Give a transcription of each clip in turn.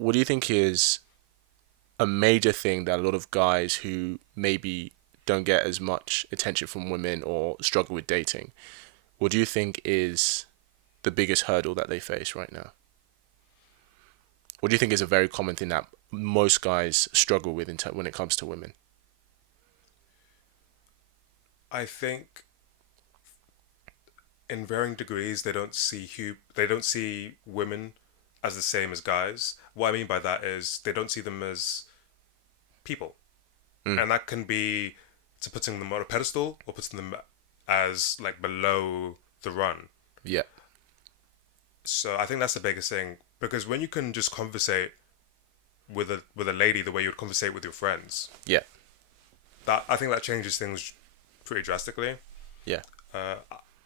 what do you think is a major thing that a lot of guys who maybe don't get as much attention from women or struggle with dating, what do you think is the biggest hurdle that they face right now? What do you think is a very common thing that most guys struggle with when it comes to women? I think in varying degrees they don't see women as the same as guys. What I mean by that is they don't see them as people, Mm. and that can be to putting them on a pedestal or putting them as like below the run. Yeah. So I think that's the biggest thing because when you can just conversate with a lady the way you would conversate with your friends, Yeah. that I think that changes things pretty drastically. Yeah. Uh,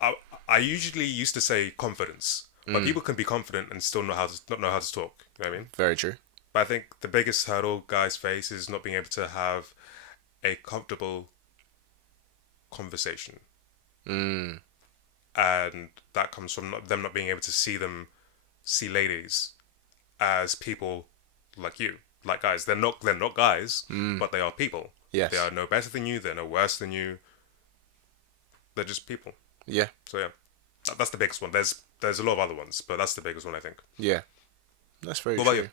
I I usually used to say confidence, but Mm. people can be confident and still not know how to talk. You know what I mean? Very true. But I think the biggest hurdle guys face is not being able to have a comfortable conversation, Mm. and that comes from them not being able to see ladies as people like you, like guys. They're not guys, Mm. but they are people. They Yes. are no better than you. They're no worse than you. They're just people. Yeah. So yeah, that's the biggest one. There's a lot of other ones, but that's the biggest one I think. Yeah. That's very What about you? true.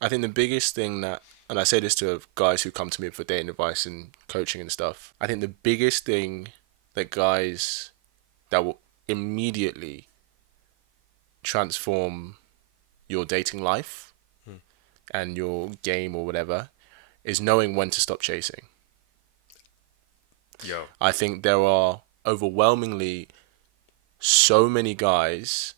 I think the biggest thing that, and I say this to guys who come to me for dating advice and coaching and stuff, I think the biggest thing that guys that will immediately transform your dating life Hmm. and your game or whatever is knowing when to stop chasing. Yo. I think there are overwhelmingly so many guys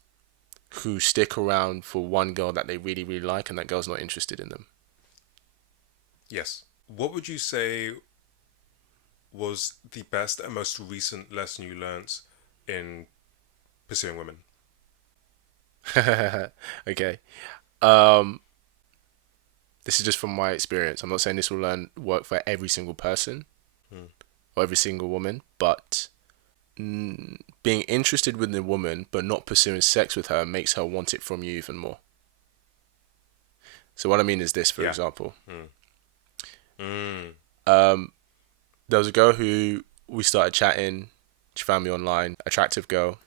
who stick around for one girl that they really, really like and that girl's not interested in them. Yes. What would you say was the best and most recent lesson you learnt in pursuing women? Okay. Um, this is just from my experience. I'm not saying this will work for every single person Hmm. or every single woman, but being interested with a woman but not pursuing sex with her makes her want it from you even more. So what I mean is this, for Yeah. example. Mm. Mm. Um, there was a girl who we started chatting. She found me online, attractive girl.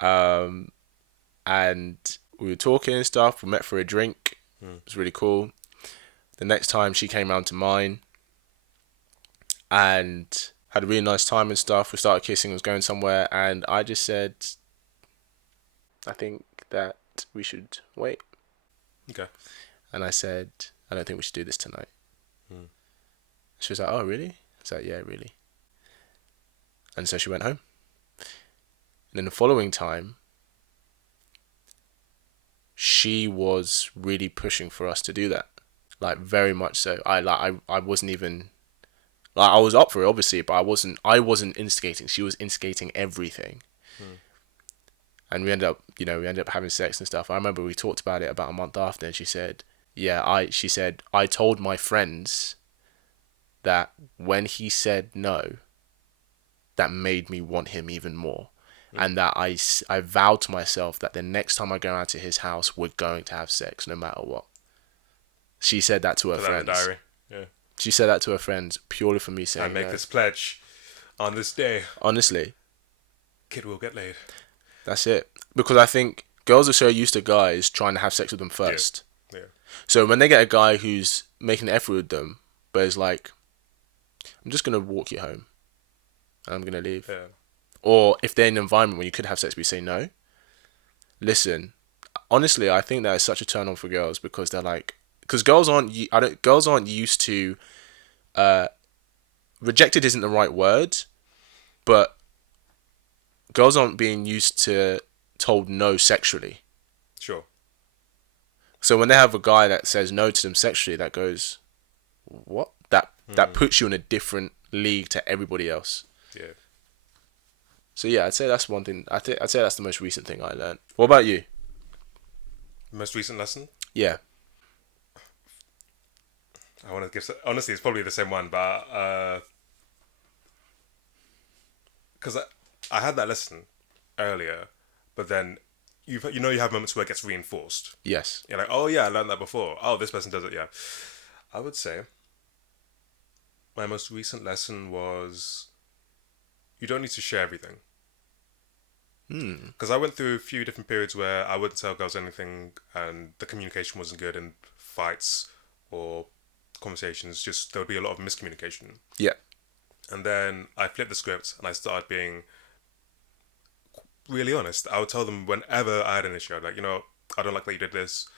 Um, and we were talking and stuff. We met for a drink. Mm. It was really cool. The next time she came round to mine and had a really nice time and stuff. We started kissing, was going somewhere, and I just said, I think that we should wait. Okay. And I said, I don't think we should do this tonight. Mm. She was like, oh, really? I was like, yeah, really. And so she went home. And then the following time, she was really pushing for us to do that. Like, very much so. I wasn't even, like, I was up for it, obviously, but I wasn't instigating. She was instigating everything. Mm. And we ended up having sex and stuff. I remember we talked about it about a month after, and she said, she said, I told my friends that when he said no, that made me want him even more. Mm. And that I vowed to myself that the next time I go out to his house, we're going to have sex no matter what. She said that to her Put that in the friends. diary. Yeah. She said that to her friends purely for me I saying make no. this pledge on this day. Honestly, Kid will get laid. that's it. Because I think girls are so used to guys trying to have sex with them Yeah. first. Yeah. So when they get a guy who's making an effort with them, but is like, I'm just going to walk you home and I'm going to leave. Yeah. Or if they're in an environment where you could have sex, but you say no. Listen, honestly, I think that is such a turn on for girls because they're like, because girls aren't used to, rejected isn't the right word, but girls aren't being used to told no sexually. Sure. So when they have a guy that says no to them sexually, that goes, what? That Mm. puts you in a different league to everybody else. Yeah. So yeah, I'd say that's one thing. I'd say that's the most recent thing I learned. What about you? Most recent lesson. Yeah. I want to give. Honestly, it's probably the same one, but because I had that lesson earlier, but then you have moments where it gets reinforced. Yes. You're like, oh yeah, I learned that before. Oh, this person does it. Yeah, I would say my most recent lesson was you don't need to share everything. Hmm. Because I went through a few different periods where I wouldn't tell girls anything, and the communication wasn't good, and fights or conversations, just there would be a lot of miscommunication. Yeah. And then I flipped the script and I started being really honest. I would tell them whenever I had an issue, I'd like, I don't like that you did this.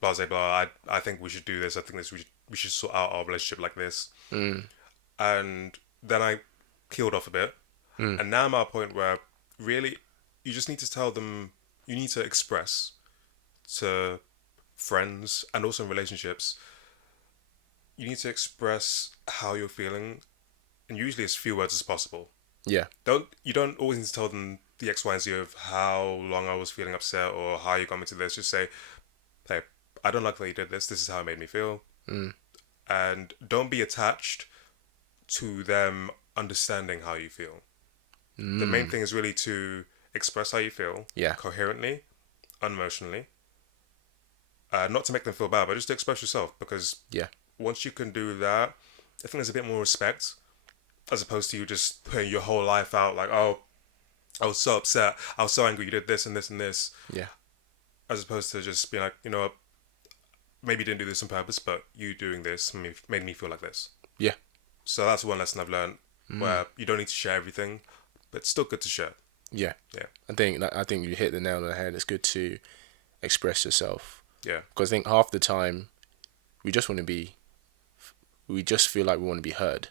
Blah blah blah. I think we should do this. I think we should sort out our relationship like this. Mm. And then I peeled off a bit, Mm. and now I'm at a point where really you just need to tell them. You need to express to friends and also in relationships. You need to express how you're feeling, and usually as few words as possible. Yeah. You don't always need to tell them the X, Y, and Z of how long I was feeling upset or how you got me to this. Just say, hey, I don't like that you did this. This is how it made me feel. Mm. And don't be attached to them understanding how you feel. The main Mm. thing is really to express how you feel Yeah. coherently, unemotionally. Not to make them feel bad, but just to express yourself. Because Yeah. once you can do that, I think there's a bit more respect as opposed to you just putting your whole life out like, oh, I was so upset, I was so angry, you did this and this and this, Yeah. as opposed to just being like, maybe you didn't do this on purpose, but you doing this made me feel like this. Yeah. So that's one lesson I've learned, where you don't need to share everything, but it's still good to share. Yeah. Yeah. I think you hit the nail on the head. It's good to express yourself, Yeah. because I think half the time we just want to be, we just feel like we want to be heard.